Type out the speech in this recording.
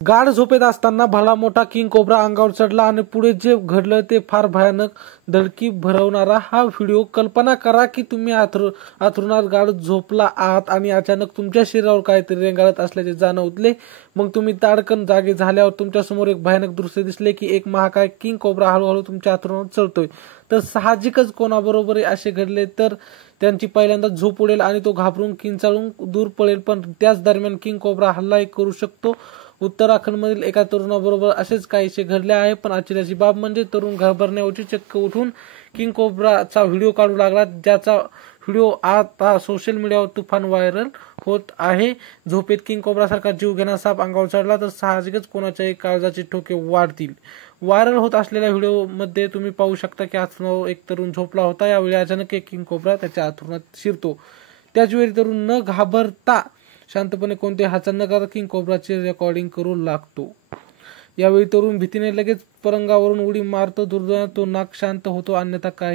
गाढ झोपेत असताना भला मोठा किंग कोब्रा अंगावर चढला आणि पुढे जे घडलं ते फार भयानक, धडकी भरवणारा हा व्हिडिओ. कल्पना करा की तुम्ही अंथरुणात गाढ झोपला आहात आणि अचानक तुमच्या शरीरावर काहीतरी रेंगाळत असल्याचे जाणवले. मग तुम्ही ताडकन जागे झाल्यावर तुमच्यासमोर एक भयानक दृश्य दिसले की एक महाकाय किंग कोब्रा हळूहळू तुमच्या अंथरुणावर चढतोय. तर साहजिकच कोणाबरोबर असे घडले तर त्यांची पहिल्यांदा झोप उडेल आणि तो घाबरून किंचाळून दूर पळेल. पण त्याच दरम्यान किंग कोब्रा हल्लाही करू शकतो. उत्तराखंडमधील एका तरुणाबरोबर असेच काहीसे घडले आहे. पण आश्चर्याची बाब म्हणजे तरुण घाबरण्याऐवजी चक्क उठून किंग कोब्राचा व्हिडिओ काढू लागला, ज्याचा व्हिडिओ आता सोशल मीडियावर तुफान व्हायरल होत आहे. झोपेत किंग कोब्रासारखा जीव घेणारा साप अंगावर चढला तर साहजिकच कोणाच्याही काळजाचे ठोके वाढतील. व्हायरल होत असलेल्या व्हिडिओमध्ये तुम्ही पाहू शकता की अंथरुणावर एक तरुण झोपला होता. यावेळी अचानक एक किंग कोब्रा त्याच्या अंथरुणात शिरतो. त्याचवेळी तरुण न घाबरता शांतपणे कोणते हालचाल न करता किंग कोब्राचे रेकॉर्डिंग करू लागतो. यावेळी तरुण भीतीने लगेच पलंगावरून उडी मारतो. दुर्दैवाने तो नाक शांत होतो, अन्यथा काही